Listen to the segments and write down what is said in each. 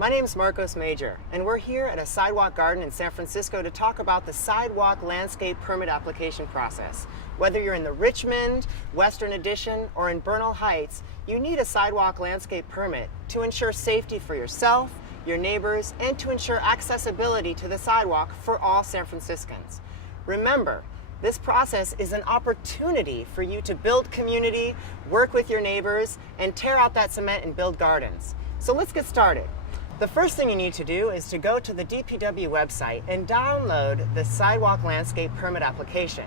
My name's Marcos Major, and we're here at a Sidewalk garden in San Francisco to talk about the Sidewalk landscape permit application process. Whether you're in the Richmond, Western Addition, or in Bernal Heights, you need a Sidewalk landscape permit to ensure safety for yourself, your neighbors, and to ensure accessibility to the sidewalk for all San Franciscans. Remember, this process is an opportunity for you to build community, work with your neighbors, and tear out that cement and build gardens. So let's get started. The first thing you need to do is to go to the DPW website and download the Sidewalk Landscape Permit application.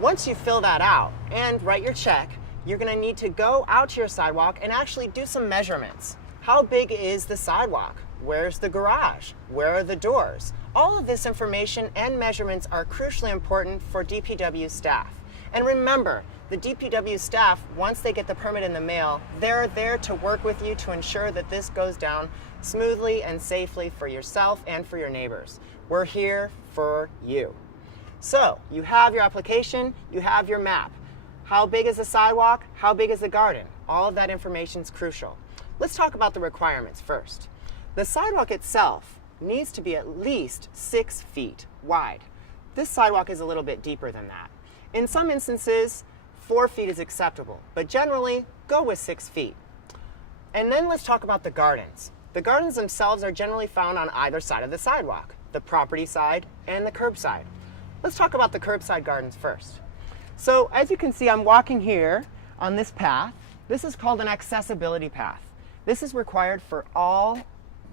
Once you fill that out and write your check, you're going to need to go out to your sidewalk and actually do some measurements. How big is the sidewalk? Where's the garage? Where are the doors? All of this information and measurements are crucially important for DPW staff. And remember, the DPW staff, once they get the permit in the mail, they're there to work with you to ensure that this goes down smoothly and safely for yourself and for your neighbors. We're here for you. So, you have your application, you have your map. How big is the sidewalk? How big is the garden? All of that information is crucial. Let's talk about the requirements first. The sidewalk itself needs to be at least 6 feet wide. This sidewalk is a little bit deeper than that. In some instances, 4 feet is acceptable, but generally, go with 6 feet. And then let's talk about the gardens. The gardens themselves are generally found on either side of the sidewalk, the property side and the curb side. Let's talk about the curbside gardens first. So as you can see, I'm walking here on this path. This is called an accessibility path. This is required for all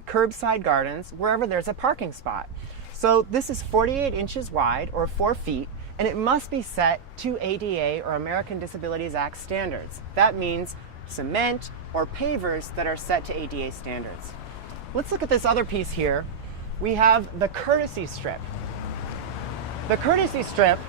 curbside gardens wherever there's a parking spot. So this is 48 inches wide, or 4 feet, and it must be set to ADA or American Disabilities Act standards. That means cement or pavers that are set to ADA standards. Let's look at this other piece here. We have the courtesy strip. The courtesy strip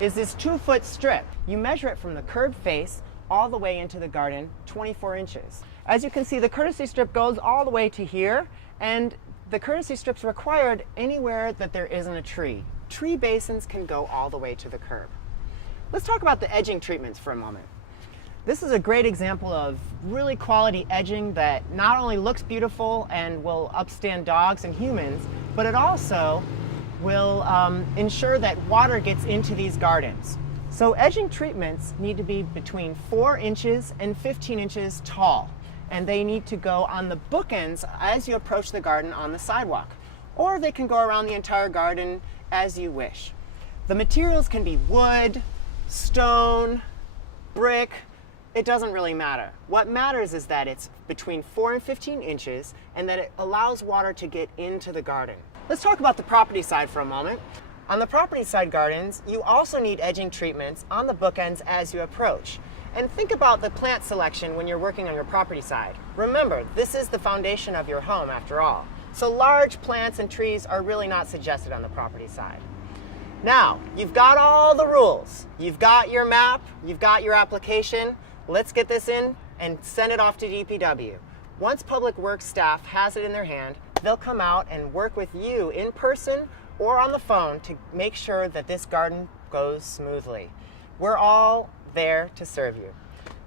is this 2-foot strip. You measure it from the curb face all the way into the garden, 24 inches. As you can see, the courtesy strip goes all the way to here, and the courtesy strip's required anywhere that there isn't a tree. Tree basins can go all the way to the curb. Let's talk about the edging treatments for a moment. This is a great example of really quality edging that not only looks beautiful and will upstand dogs and humans, but it also will ensure that water gets into these gardens. So edging treatments need to be between 4 inches and 15 inches tall, and they need to go on the bookends as you approach the garden on the sidewalk, or they can go around the entire garden as you wish. The materials can be wood, stone, brick. It doesn't really matter. What matters is that it's between 4 and 15 inches and that it allows water to get into the garden. Let's talk about the property side for a moment. On the property side gardens, you also need edging treatments on the bookends as you approach. And think about the plant selection when you're working on your property side. Remember, this is the foundation of your home after all. So large plants and trees are really not suggested on the property side. Now, you've got all the rules. You've got your map, you've got your application. Let's get this in and send it off to DPW. Once Public Works staff has it in their hand, they'll come out and work with you in person or on the phone to make sure that this garden goes smoothly. We're all there to serve you.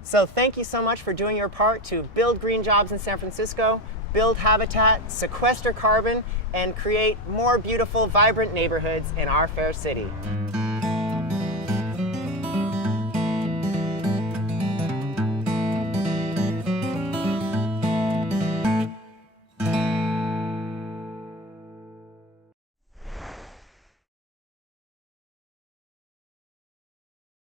So thank you so much for doing your part to build green jobs in San Francisco, build habitat, sequester carbon, and create more beautiful, vibrant neighborhoods in our fair city.